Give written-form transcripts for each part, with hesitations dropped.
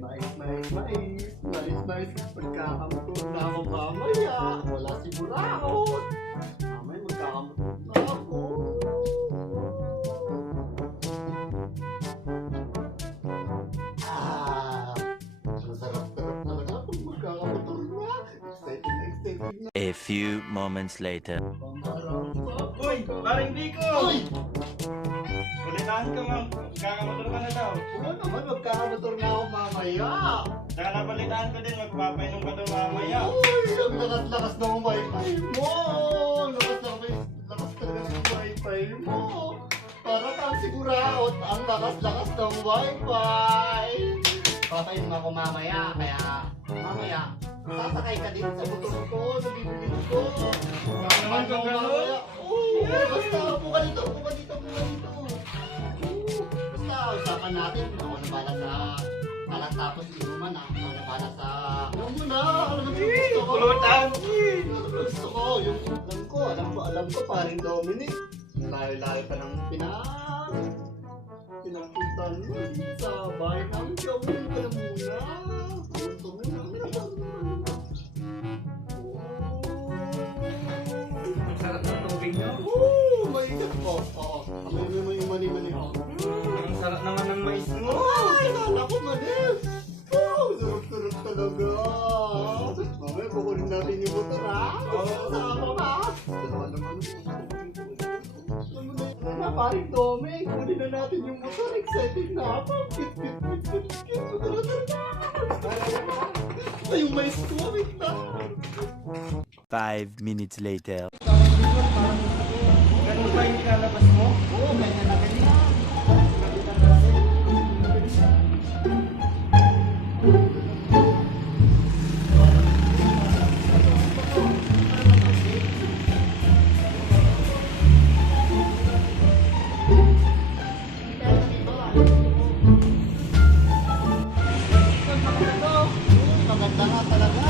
Mais. Pagkakamutot na ako mamaya. Wala si Buraot. Mamaya magkakamutot na ako. Masarap talaga kung magkakamutot na. Exciting na. A few moments later. Uy! Pareng BICOL! Uy! Ulitan ka mang, kakamotor ka na daw. Oo naman, magkakamotor na ako mamaya. Saka napalitaan ko din, magpapainom ka daw mamaya. Uy! Ang lakas-lakas ng wifi mo! Lakas talaga ng wifi mo! Para kang siguraot, ang lakas-lakas ng wifi! Papainom ako mamaya, kaya mamaya, sasakay ka din sa motor ko, sa bibili ko. Naman kung gano'n? Oo! Basta, buka dito! Basta, usapan natin kung ako nabala sa tapos inuman ako nabala sa... Alam mo na! Alam mo gusto ko! Pulutan! Gusto ko! Yung alam ko, paring Dominic. Layo-layo pa ng pinapuntan mo sa bahay namin. Kaya ulit ka na muna. Punto muna. Ang sarap ng tubig niyo. Oo! Maingat po. Oo. May mani-mani ako. Ang sarap naman ng mais mo. Ay! Kala ko manis! Oh! Sarap-sarap talaga! Mamaya kukunin natin yung motor ha? Sama ka! Naman. Na paring Doming, kunin na natin yung motor. Excited na ako. Kit. Ay, yung mais ko. Wait na. 5 minutes later. Ganun ba yung nilalabas mo? Oo, ganyan na ganyan. Maganda nga talaga.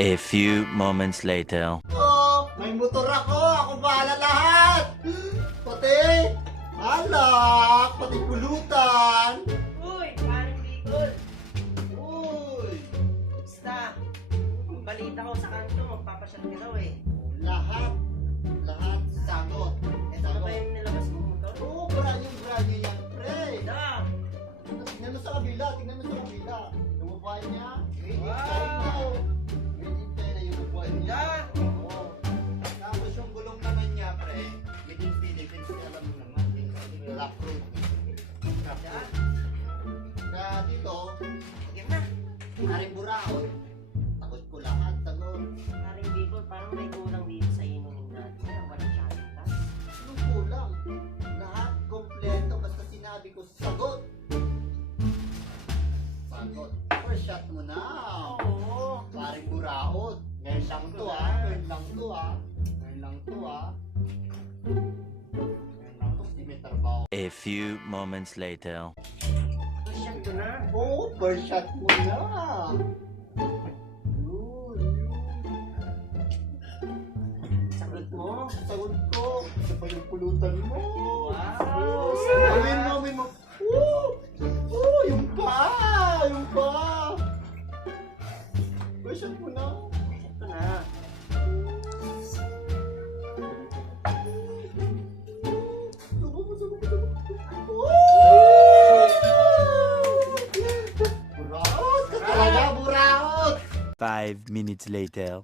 A few moments later. Oh, may motor ako. Ako bahala lahat. Pati alak, pati pulutan. Uy, parang BICOL. Uy, Basta, ang balita ko sa kanto, magpapasyal ka daw eh. lahat sagot. Ano ba yung nilabas mo motor? Oo, brand yan, pre. Da! Tingnan mo sa kabila. Yung upuan niya, made in Wow. China. Made in China yung upuan niya. Da! Oo. Tapos yung gulong naman niya, pre, made in Philippines, alam mo naman. Black road. Da! Kaya dito, Sige na. haring buraot. Takot ko lahat, sagot. Parang BICOL, parang may kulang dito sa inumin natin. Ano ba na challenge ka? Anong kulang? Lahat kompleto, basta sinabi ko, sagot. Sagot. First shot mo na. Oo. Paring buraot. Ngayon lang to ah. Ngayon lang to. Hindi may trabaho. A few moments later. Pasyal ko na. Oo, first shot mo na. Yun. Sagot mo. Sagot ko. Isa pa yung pulutan mo. Wow! Amin mo. Yung pa. First shot mo na. Ito na. Buraot! Ka talaga, buraot! 5 minutes later.